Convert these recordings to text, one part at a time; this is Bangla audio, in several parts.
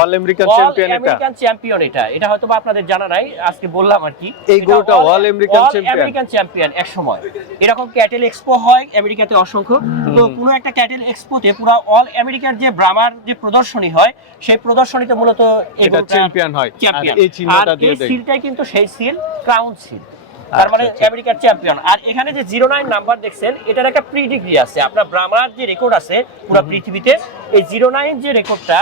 অল আমেরিকান চ্যাম্পিয়ন এটা। আমেরিকান চ্যাম্পিয়ন এটা। এটা হয়তো আপনাদের জানা নাই আজকে বললাম আর কি। এই গরুটা all American champion? American champion এক সময়। এরকম ক্যাটেল এক্সপো হয় আমেরিকাতে অসংখ্য। তো কোনো একটা ক্যাটেল এক্সপোতে পুরো অল আমেরিকার যে ব্রামার যে প্রদর্শনী হয় সেই প্রদর্শনীতে মূলত এটা চ্যাম্পিয়ন হয়। চ্যাম্পিয়ন এই চিহ্নটা দিয়ে দেয় সিলটাই কিন্তু সেই সিল ক্রাউন সিল তার মানে আচ্ছা, আচ্ছা। আমেরিকার চ্যাম্পিয়ন আর এখানে যে জিরো নাইন নাম্বার দেখছেন এটার একটা প্রি ডিগ্রি আছে। আপনার ব্রামার যে রেকর্ড আছে পুরো পৃথিবীতে এই জিরো নাইন যে রেকর্ডটা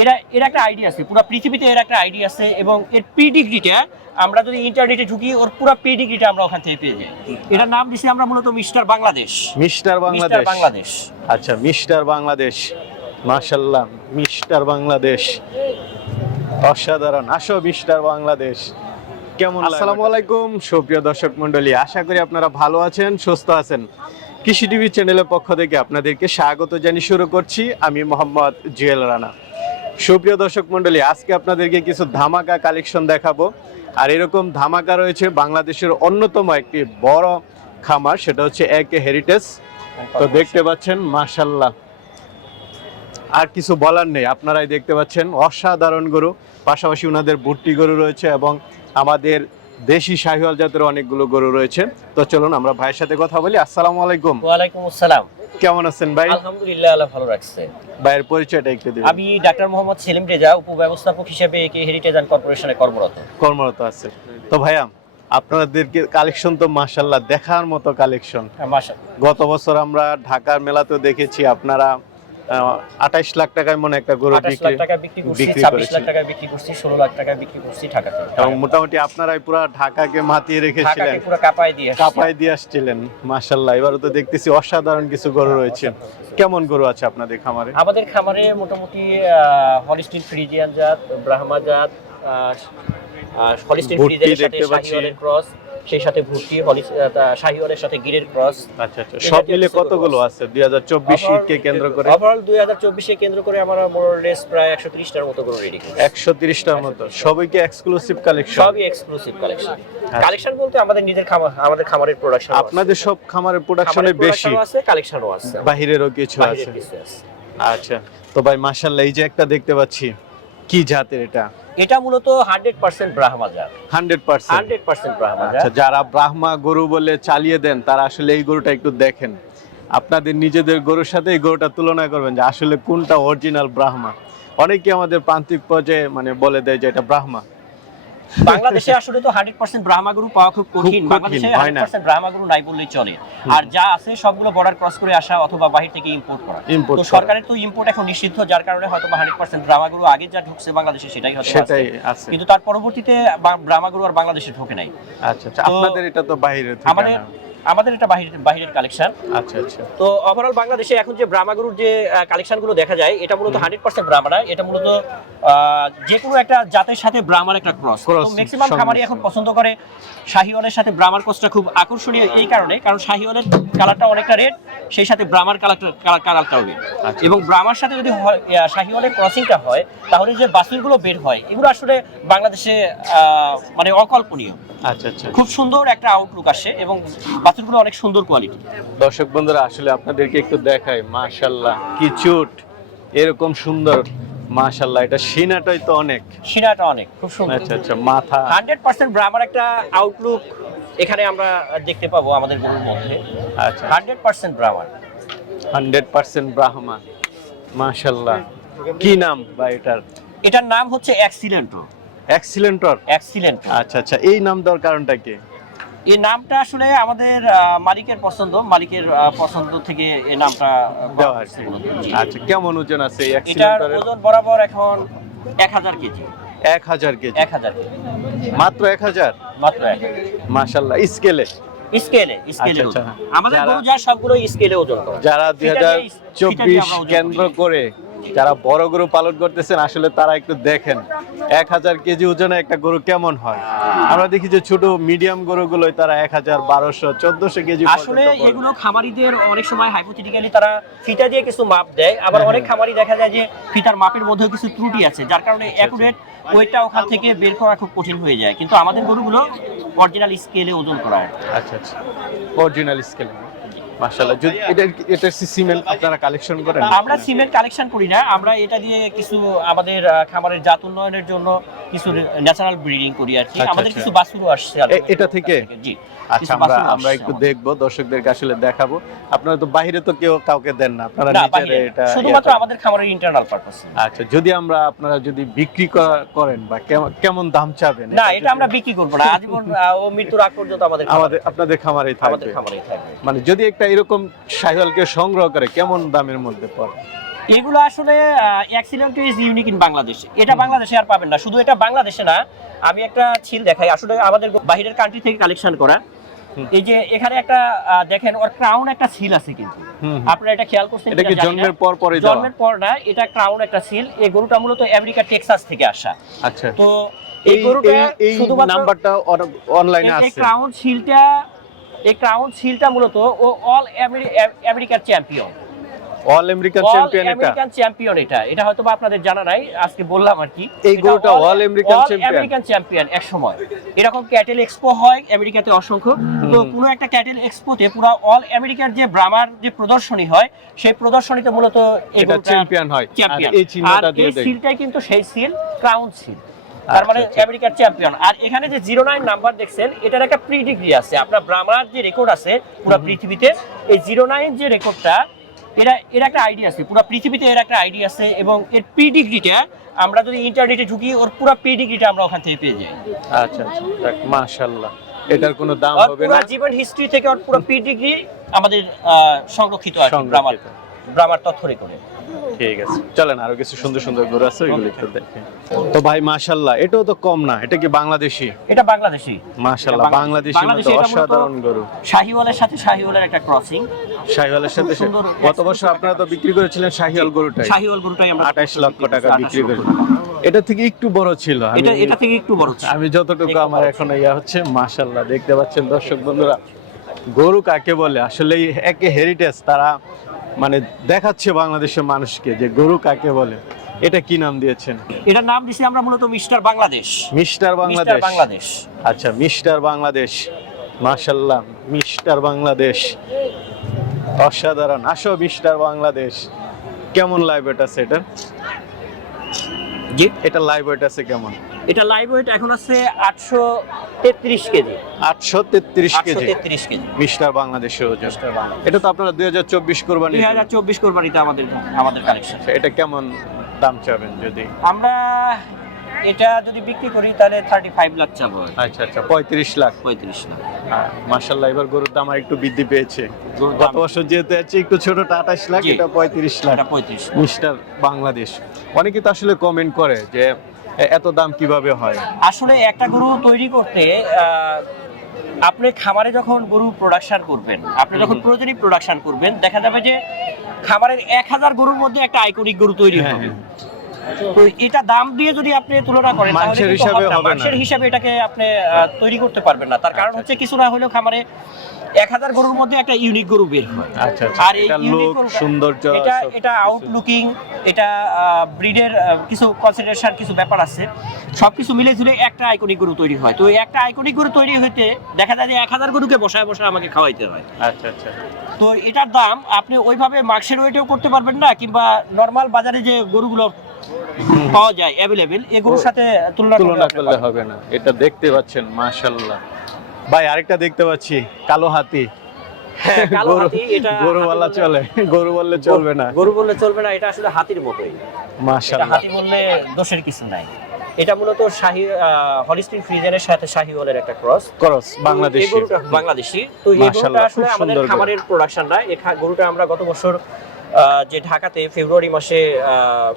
এটা এর একটা আইডিয়া আছে পুরো পৃথিবীতে এর একটা আইডিয়া আছে এবং এর প্রি ডিগ্রিটা আমরা যদি ইন্টারনেটে ঢুকি ওর পুরো প্রি ডিগ্রিটা আমরা ওখান থেকে পেয়ে যাই। এটার নাম দিছি আমরা মূলত mister Bangladesh. Mister mister Bangladesh. Bangladesh. আচ্ছা মিস্টার বাংলাদেশ। মাশাল্লাহ মিস্টার বাংলাদেশ। অসাধারণ। আসো মিস্টার বাংলাদেশ। কেমন আসসালামু আলাইকুম। সুপ্রিয় দর্শক মণ্ডলী আশা করি আপনারা ভালো আছেন সুস্থ আছেন। কৃষি টিভি চ্যানেলের পক্ষ থেকে আপনাদেরকে স্বাগত জানিয়ে শুরু করছি। আমি মোহাম্মদ জুয়েল রানা। সুপ্রিয় দর্শক মন্ডলী আজকে আপনাদেরকে কিছু ধামাকা কালেকশন দেখাবো। আর এরকম ধামাকা রয়েছে বাংলাদেশের অন্যতম একটি বড় খামার, সেটা হচ্ছে এক হেরিটেজ তো দেখতে পাচ্ছেন মাশাল্লাহ আর কিছু বলার নেই, আপনারাই দেখতে পাচ্ছেন, অসাধারণ গরু। পাশাপাশি ওনাদের বুট্টি গরু রয়েছে এবং আমাদের দেশি শাহিওয়াল জাতের অনেকগুলো গরু রয়েছে। তো চলুন আমরা ভাইয়ের সাথে কথা বলি। আসসালামু আলাইকুম। ওয়ালাইকুম আসসালাম। কেমন আছেন ভাই? আলহামদুলিল্লাহ আল্লাহ ভালো রাখছে। ভাইয়ের পরিচয়টা একটু দিন আমি ডাক্তার মোহাম্মদ সেলিম রেজা উপব্যবস্থাপক হিসেবে কে হেরিটেজ অ্যান্ড কর্পোরেশনে কর্মরত। কর্মরত আছে তো ভাইয়া আপনাদেরকে কালেকশন তো মাশাল্লাহ দেখার মতো কালেকশন। গত বছর আমরা ঢাকার মেলাতেও দেখেছি আপনারা আঠাইশ লাখ টাকায় মনে একটা গরু বিক্রি টাকা বিক্রি ছাব্বিশ লাখ টাকা বিক্রি করছি ষোলো লাখ টাকা বিক্রি করছি ঢাকাতে এবং মোটামুটি আপনারাই পুরো ঢাকাকে মাতিয়ে রেখেছিলেন। ঢাকাকে পুরো কাপায় দিয়ে। কাপাই দিয়ে আসছিলেন মাশাল্লাহ। এবারও তো দেখতেছি অসাধারণ কিছু গরু রয়েছে। কেমন গরু আছে আপনাদের খামারে? আমাদের খামারে মোটামুটি হলিস্টিন ফ্রিজিয়ান জাত ব্রাহ্মা জাত হলিস্টিন ফ্রিজিয়ানের সাথে শাহিওয়ালের ক্রস সেই সাথে হলিস- শাহিওয়ালের সাথে গিরের ক্রস আচ্ছা আচ্ছা। সব মিলে কতগুলো আছে? দুই হাজার চব্বিশ ঈদকে কেন্দ্র করে? ওভারঅল দুই হাজার চব্বিশে কেন্দ্র করে আমরা মোরলেস প্রায় একশো ত্রিশটার মতো করে রেডি করি একশো তিরিশটার মতো? সবই কি এক্সক্লুসিভ কালেকশন সবই এক্সক্লুসিভ কালেকশন কালেকশন বলতে আমাদের নিজের খামার আমাদের খামারের প্রোডাকশন আপনাদের সব খামারের প্রোডাকশনে বেশি? আছে কালেকশনও আছে। বাহিরেরও কিছু আছে? কিছু আছে। আচ্ছা। তো ভাই মাশাল্লাহ এই যে একটা দেখতে পাচ্ছি। কি জাতের এটা? এটা মূলত হান্ড্রেড পার্সেন্ট ব্রাহ্মা জাত। Hundred percent. Hundred percent Brahma আচ্ছা যারা ব্রাহ্মা গরু বলে চালিয়ে দেন তারা আসলে এই গরুটা একটু দেখেন। আপনাদের নিজেদের গরুর সাথে এই গরুটা তুলনা করবেন যে আসলে কোনটা অরিজিনাল ব্রাহ্মা। অনেকে আমাদের প্রান্তিক পর্যায়ে মানে বলে দেয় যে এটা ব্রাহ্মা। বাংলাদেশে আসলে তো হান্ড্রেড পার্সেন্ট ব্রাহ্মা গরু পাওয়া খুব কঠিন। বাংলাদেশে হান্ড্রেড পার্সেন্ট ব্রাহ্মা গরু নাই বললেই চলে। আর যা আছে সবগুলো বর্ডার ক্রস করে আসা অথবা বাহির থেকে ইম্পোর্ট করা। তো সরকারের তো ইম্পোর্ট এখন নিষিদ্ধ যার কারণে হয়তো হান্ড্রেড পার্সেন্ট ব্রাহ্মা গরু আগে যা ঢুকছে বাংলাদেশে সেটাই হচ্ছে আছে। কিন্তু তার পরবর্তীতে ব্রাহ্মা গরু আর বাংলাদেশে ঢোকে নাই। আচ্ছা আচ্ছা। আপনাদের এটা তো বাইরে আমাদের আমাদের এটা বাহির বাহিরের কালেকশন আচ্ছা আচ্ছা। তো ওভারঅল বাংলাদেশে এখন যে ব্রাহ্মাগুরুর যে কালেকশনগুলো দেখা যায় এটা মূলত হান্ড্রেড পার্সেন্ট ব্রাহ্মা না এটা মূলত যে কোনো একটা জাতের সাথে ব্রাহ্মার একটা ক্রস ম্যাক্সিমাম খামারি এখন পছন্দ করে শাহিওয়ালের সাথে ব্রাহ্মার ক্রসটা খুব আকর্ষণীয় এই কারণে কারণ শাহিওয়ালের কালারটা অনেকটা রেড সেই সাথে ব্রাহ্মার কালারটা রেড আচ্ছা। এবং ব্রাহ্মার সাথে যদি শাহিওয়ালের ক্রসিংটা হয় তাহলে যে বাছুরগুলো বের হয় এগুলো আসলে বাংলাদেশে আহ, মানে অকল্পনীয়। আচ্ছা আচ্ছা। খুব সুন্দর একটা আউটলুক আসে এবং বাছুরগুলো অনেক সুন্দর কোয়ালিটি দর্শক বন্ধুরা আসলে আপনাদেরকে একটু দেখাই মাশাল্লাহ কি চুট এরকম সুন্দর মাশাল্লাহ এটা সিনাটাই তো অনেক। সিনাটা অনেক খুব সুন্দর। আচ্ছা আচ্ছা মাথা। হান্ড্রেড পার্সেন্ট ব্রাহ্মার একটা আউটলুক এখানে আমরা দেখতে পাবো আমাদের গরুর মধ্যে। আচ্ছা। হান্ড্রেড পার্সেন্ট ব্রাহ্মার হান্ড্রেড পার্সেন্ট ব্রাহ্মা মাশাল্লাহ কি নাম বা এটার? এটার নাম হচ্ছে অ্যাক্সিলেন্টো এক্সিলেন্টর অ্যাক্সিলেন্টো আচ্ছা আচ্ছা এই নাম দেওয়ার কারণটা কি? এই নামটা আসলে আমাদের মালিকের পছন্দ মালিকের পছন্দ থেকে এই নামটা দেওয়া হয়েছে। আচ্ছা কেমন ওজন আছে এটার ওজন বরাবর এখন এক হাজার কেজি এক হাজার কেজি এক হাজার মাত্র এক হাজার মাত্র এক হাজার মাশাল্লাহ স্কেলে স্কেলে স্কেলে আচ্ছা। আচ্ছা। আমাদের যারা- গরু যা সবগুলো স্কেলে ওজন করা যারা দুই হাজার চব্বিশ কেন্দ্র করি। যারা বড় গরু পালন করতেছেন আসলে তারা একটু দেখেন এক হাজার কেজি ওজনে একটা গরু কেমন হয়। আমরা দেখি যে ছোট মিডিয়াম গরুগুলোই তারা এক হাজার বারোশো চোদ্দশো কেজি আসলে এগুলো খামারিদের অনেক সময় হাইপোথেটিক্যালি তারা ফিতা দিয়ে কিছু মাপ দেয় আবার হ্যাঁ, অনেক খামারি দেখা যায় যে ফিতার মাপের মধ্যে কিছু ত্রুটি আছে যার কারণে অ্যাকুরেট ওইটা ওখান থেকে বের করা খুব কঠিন হয়ে যায়। কিন্তু আমাদের গরুগুলো অরিজিনাল স্কেলে ওজন করা হয় আচ্ছা আচ্ছা। অরিজিনাল স্কেল মাশাআল্লাহ। এটা এটা সিমেন্ট আপনারা কালেকশন করেন? আমরা সিমেন্ট কালেকশন করি না আমরা এটা দিয়ে কিছু আমাদের খামারের জাত উন্নয়নের জন্য কিছু ন্যাচারাল ব্রিডিং করি আর কি। আচ্ছা, আমাদের আচ্ছা। কিছু বাছুরও আসছে এটা থেকে? জি। আচ্ছা আমরা আমরা একটু। দেখব দর্শকদেরকে আসলে দেখাবো। আপনারা তো বাইরে তো কেউ কাউকে দেন না আপনারা এটা শুধুমাত্র আমাদের খামারের ইন্টারনাল পারপাস আচ্ছা যদি আমরা আপনারা যদি বিক্রি করেন বা কেমন- দাম চাবেন না এটা আমরা বিক্রি করব না। আজীবন ও মৃত্যুর আগ পর্যন্ত আমাদের খামারে। আমাদের আপনাদের খামারেই থাকবে। আমাদের খামারেই থাকবে। মানে যদি একটা এরকম সাহিওয়ালকে সংগ্রহ করে কেমন দামের মধ্যে পড়ে? এগুলো আসলে accident is unique in Bangladesh এটা বাংলাদেশে আর পাবেন না। শুধু এটা বাংলাদেশে না আমি একটা ছিল দেখাই। আসলে আমাদের বাইরের কান্ট্রি থেকে কালেকশন করা। এই যে এখানে একটা দেখেন ওর ক্রাউন একটা সিল আছে কিন্তু। আপনারা এটা খেয়াল করছেন এটা কি। জন্মের পর পরে জন্মের পর না এটা ক্রাউন একটা সিল এই গরুটা মূলত আমেরিকা টেক্সাস থেকে আসা। আচ্ছা। তো এই গরুটা শুধুমাত্র নাম্বারটা অনলাইনে এই- এই ক্রাউন সিলটা এই ক্রাউন সিলটা মূলত ও অল আমেরিকার চ্যাম্পিয়ন অল আমেরিকান চ্যাম্পিয়ন এটা। আমেরিকান চ্যাম্পিয়ন এটা। এটা হয়তো আপনাদের জানা নাই আজকে বললাম আর কি। এই গরুটা all American champion? American champion এক সময়। এরকম ক্যাটেল এক্সপো হয় আমেরিকাতে অসংখ্য। তো। কোনো একটা ক্যাটেল এক্সপোতে পুরো অল আমেরিকার যে ব্রামার যে প্রদর্শনী হয় সেই প্রদর্শনীতে মূলত এটা চ্যাম্পিয়ন হয়। চ্যাম্পিয়ন এই চিহ্নটা দিয়ে দেয় সিলটাই কিন্তু সেই সিল ক্রাউন সিল তার মানে আচ্ছা, আচ্ছা। আমেরিকার চ্যাম্পিয়ন আর এখানে যে জিরো নাইন নাম্বার দেখছেন এটার একটা প্রিডিগ্রি আছে। আপনার ব্রামার যে রেকর্ড আছে পুরো পৃথিবীতে এই জিরো নাইন যে রেকর্ডটা এটা এর একটা আইডি আছে পুরো পৃথিবীতে এর একটা আইডি আছে এবং এর প্রিডিগ্রিটা আমরা যদি ইন্টারনেটে ঢুকি ওর পুরো প্রিডিগ্রিটা আমরা ওখান থেকে পেয়ে যাই। আচ্ছা আচ্ছা মাশাআল্লাহ। এটার কোনো দাম হবে না? পুরো জীবন হিস্ট্রি থেকে ওর পুরো পিডিগ্রি আমাদের আহ, সংরক্ষিত আছে সংরক্ষিত। ব্রামার তথ্য রেকর্ডে ঠিক আছে। চলেন আরও কিছু সুন্দর সুন্দর গরু আছে ওইগুলো একটু তো ভাই এটাও তো কম না এটা কি বাংলাদেশি? এটা বাংলাদেশি। বাংলাদেশি মতো অসাধারণ গরু। শাহিওয়ালের সাথে শাহিওয়ালের একটা ক্রসিং শাহিওয়ালের সাথে গত বছর আপনারা তো বিক্রি করেছিলেন শাহিওয়াল গরুটাই। শাহিওয়াল গরুটাই আমরা 28 লক্ষ টাকা বিক্রি লক্ষ করে এটা থেকে একটু বড় ছিল আমি- এটা এটা থেকে একটু বড় ছিল। আমি যতটুকু আমার এখন ইয়া হচ্ছে মাশাল্লাহ দেখতে পাচ্ছেন দর্শক বন্ধুরা। গরু কাকে বলে? আসলে একে হেরিটেজ তারা মানে দেখাচ্ছে বাংলাদেশের মানুষকে যে গরু কাকে বলে। এটা কি নাম দিয়েছেন? এটার নাম দিছি আমরা মূলত মিস্টার বাংলাদেশ। মিস্টার বাংলাদেশ। বাংলাদেশ। আচ্ছা মিস্টার বাংলাদেশ। মাশাল্লাহ মিস্টার বাংলাদেশ। অসাধারণ। আসো মিস্টার বাংলাদেশ। কেমন লাইভ এটা সেটার জি। এটা লাইভ ওয়েট আছে কেমন? এটা লাইভ ওয়েট এখন আছে 833 কেজি। আটশো তেত্রিশ কেজি। তেত্রিশ কেজি। মিস্টার বাংলাদেশের ওজন। এটা তো আপনারা দুই হাজার চব্বিশ কোরবানি 2024 কোরবানিতে আমাদের আমাদের কালেকশন এটা কেমন দাম চাবেন যদি? আমরা এটা যদি বিক্রি করি তাহলে 35 লাখ চাবো আচ্ছা আচ্ছা পঁয়ত্রিশ লাখ। 35 লাখ। মাসাল্লাহ এবার গরুর দাম আর একটু বৃদ্ধি পেয়েছে। গত বছর যেহেতু আছে একটু ছোটটা আঠাশ লাখ এটা পঁয়ত্রিশ লাখ। এটা 35 মিস্টার বাংলাদেশ অনেকে তো আসলে কমেন্ট করে যে এত দাম কীভাবে হয়? আসলে একটা গরু তৈরি করতে আপনি খামারে যখন গরু প্রোডাকশন করবেন আপনি যখন। প্রয়োজনীয় প্রোডাকশন করবেন দেখা যাবে যে খামারের এক হাজার গরুর মধ্যে একটা আইকনিক গরু তৈরি হ্যাঁ, হবে। হ্যাঁ। তো এটা দাম দিয়ে যদি আপনি তুলনা করেন মাংসের হিসাবে হবে না। মাংসের হিসাবে এটাকে আপনি তৈরি করতে পারবেন না। তার কারণ আচ্ছা, হচ্ছে কিছু না হলেও খামারে এক হাজার গরুর মধ্যে একটা ইউনিক গরু বের হয়। আচ্ছা আচ্ছা। আর এই লোক সৌন্দর্য এটা এটা আউটলুকিং এটা ব্রিডের কিছু কনসিডারেশন কিছু ব্যাপার আছে। সবকিছু মিলে ঝুলে একটা আইকনিক গরু তৈরি হয়। তো একটা আইকনিক গরু তৈরি হইতে দেখা যায় যে এক হাজার গরুকে বসায় বসায় আমাকে খাওয়াইতে হয়। আচ্ছা আচ্ছা। তো এটার দাম আপনি ওইভাবে মার্কসের ওয়েটেও করতে পারবেন না কিংবা নর্মাল বাজারে যে গরুগুলো পাওয়া যায় অ্যাভেলেবেল এগুলোর সাথে তুলনা করলে তুলনা করলে হবে না। এটা দেখতে পাচ্ছেন মাশাল্লাহ ভাই আরেকটা দেখতে পাচ্ছি কালো হাতি। হ্যাঁ, গরু হাতি, এটা গরুওয়ালা হাতি চলে গরু বললে চলবে না। গরু বললে চলবে না এটা আসলে হাতির মতোই। এটা হাতি বললে দোষের কিছু নাই। এটা মূলত শাহি হলিস্টিন ফ্রিজেনের সাথে একটা ক্রস। করস বাংলাদেশি। গরুটা বাংলাদেশি। তো এই গরুটা আসলে আমাদের সুন্দর খামারের প্রোডাকশন না। এই গরুটা আমরা গত বছর যে ঢাকাতে ফেব্রুয়ারি মাসে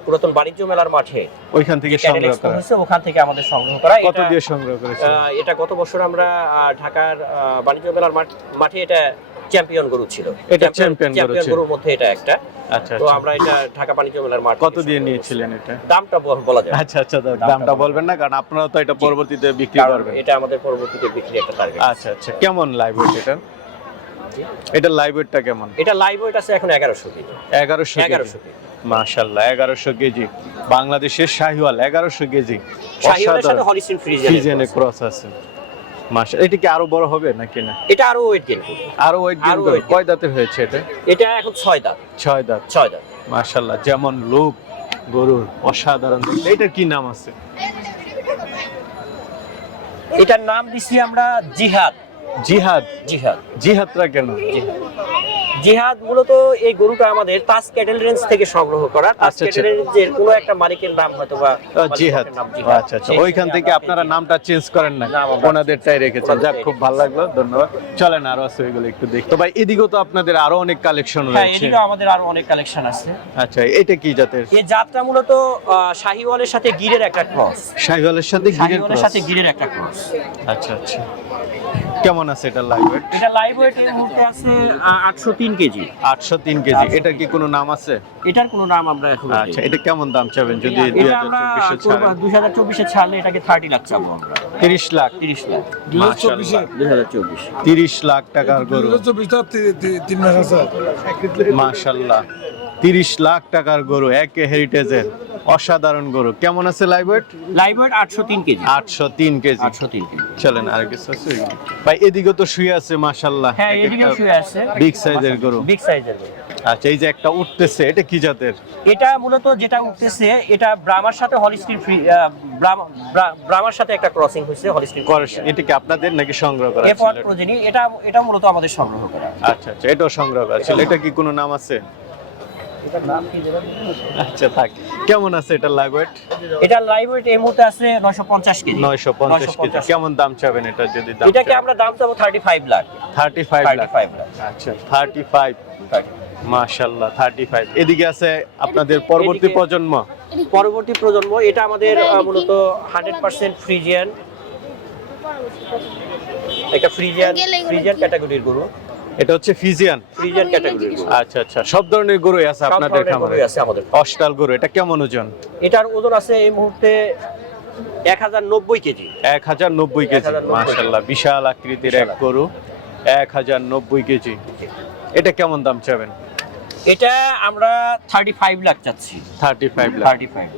পুরাতন বাণিজ্য মেলার মাঠে ওইখান থেকে সংগ্রহ করা। হয়েছে ওখান থেকে আমাদের সংগ্রহ করা। কত এটা- দিয়ে সংগ্রহ করেছেন? আহ, এটা গত বছর আমরা ঢাকার বাণিজ্য মেলার মাঠ- এটা চ্যাম্পিয়ন গরু ছিল। এটা চ্যাম্পিয়ন। গরুর মধ্যে এটা একটা। আচ্ছা তো আচ্ছা। আমরা এটা ঢাকা বাণিজ্য মেলার মাঠ কত দিয়ে নিয়েছিলেন এটা? দামটা বলা যায়। আচ্ছা আচ্ছা দামটা বলবেন। না কারণ আপনারা তো এটা পরবর্তীতে বিক্রি করবেন। এটা আমাদের পরবর্তীতে বিক্রি একটা টার্গেট আচ্ছা আচ্ছা। কেমন লাইভ এটা? এটা লাইভ ওয়েটটা কেমন? এটা লাইভ ওয়েট আছে এখন এগারোশো কেজি। এগারোশো এগারোশো কেজি। মাশাল্লাহ এগারোশো কেজি। বাংলাদেশের শাহিওয়াল এগারোশো কেজি। শাহিওয়ালের সাথে হলিস্টিন ফ্রিজ ফিজেনে ক্রস আছে। মাসা এটা কি আরও বড় হবে নাকি না? এটা আরও ওয়েট গেন করবে। আরও ওয়েট গেইন করবে। কয় দাঁতের হয়েছে এটা? এটা এখন ছয় দাঁত। ছয় দাঁত। ছয় দাঁত। মাশাল্লাহ যেমন লুক গরুর অসাধারণ। এটার কি নাম আছে? এটার নাম দিছি আমরা জিহাদ। জিহাদ। জিহাদ। জিহাদরা কেন? জিহাদ মূলত এই গরুটা আমাদের তাজ ক্যাটেল রেঞ্জ থেকে সংগ্রহ করা। তাজ আচ্ছা, আচ্ছা। ক্যাটেল রেঞ্জের কোনো একটা মালিকের নাম হয়তো বা জিহাদ। আচ্ছা আচ্ছা। ওইখান থেকে আপনারা নামটা চেঞ্জ করেন না। আমরা- ওনাদেরটাই রেখেছেন। যাক খুব ভালো লাগল। ধন্যবাদ। চলেন আরও আছে ওইগুলো একটু দেখি। তো ভাই এদিকেও তো আপনাদের আরও অনেক কালেকশন হ্যাঁ রয়েছে। এদিকে আমাদের আরও অনেক কালেকশন আছে। আচ্ছা এটা কি জাতের? এই জাতটা মূলত শাহিওয়ালের সাথে গিরের একটা ক্রস শাহিওয়ালের সাথে গিরের সাথে গিরের একটা ক্রস আচ্ছা আচ্ছা। কেমন আছে এটা লাইভ ওয়েট এটা লাইভ ওয়েট এর মুহূর্তে আছে আটশো তিন কেজি। আটশো তিন কেজি। এটার কি কোনো নাম আছে? এটার কোনো নাম আমরা এখন আচ্ছা এটা কেমন দাম চাবেন যদি দুই এটা হাজার আমরা চব্বিশে ছাড়েন? দুই হাজার চব্বিশে ছাড়লে এটাকে থার্টি লাখ চাবো আমরা। তিরিশ লাখ? তিরিশ লাখ। মাশাআল্লাহ। দুই হাজার চব্বিশ। তিরিশ লাখ টাকার গরু। চব্বিশটা তিন মাস আছে। মাশাল্লাহ তিরিশ লাখ টাকার গরু এক হেরিটেজের অসাধারণ গরু। কেমন আছে লাইভ ওয়েট লাইভ ওয়েট আটশো তিন কেজি। আটশো তিন কেজি। আটশো তিন কেজি। চলেন আর কিছু আছে? ভাই এদিকে তো শুয়ে আছে মাশাল্লাহ হ্যাঁ এদিকেও শুয়ে আছে। বিগ সাইজের গরু। বিগ সাইজের গরু। আচ্ছা এই যে একটা উঠতেছে এটা কি জাতের? এটা মূলত যেটা উঠতেছে এটা ব্রামার সাথে হলিস্টিন ফ্রি ব্রামার সাথে একটা ক্রসিং হয়েছে হলিস্টিন এটা কি আপনাদের নাকি সংগ্রহ করা ছিল? এটা এটা মূলত আমাদের সংগ্রহ করা। আচ্ছা আচ্ছা এটাও সংগ্রহ করা ছিল। এটা কি কোনো নাম আছে? আচ্ছা থাক। কেমন আছে এটা লাইভ ওয়েট এটা লাইভ ওয়েট এই মুহূর্তে আছে নয়শো পঞ্চাশ কেজি। নয়শো পঞ্চাশ কেজি। কেমন দাম চাবেন এটা যদি দাম এটাকে আমরা দাম চাবো thirty five lakh thirty five thirty lakh five lakh আচ্ছা থার্টি ফাইভ মাশাল্লাহ থার্টি ফাইভ এদিকে আছে আপনাদের পরবর্তী প্রজন্ম। পরবর্তী প্রজন্ম এটা আমাদের মূলত হান্ড্রেড পার্সেন্ট ফ্রিজিয়ান একটা ফ্রিজিয়ান ফ্রিজিয়ান ক্যাটাগরির গরু। এটা হচ্ছে ফিজিয়ান। ফ্রিজিয়ান ক্যাটাগরির গরু আচ্ছা আচ্ছা। সব ধরনের গরুই আছে আপনাদের খামারে? আছে আমাদের। অস্টাল গরু এটা কেমন ওজন? এটার ওজন আছে এই মুহূর্তে এক হাজার নব্বই কেজি। এক হাজার নব্বই কেজি 1090 মাশাল্লাহ বিশাল আকৃতির এক গরু এক হাজার নব্বই কেজি। এটা কেমন দাম চাবেন? এটা আমরা থার্টি ফাইভ লাখ চাচ্ছি। Thirty five lakh. Thirty five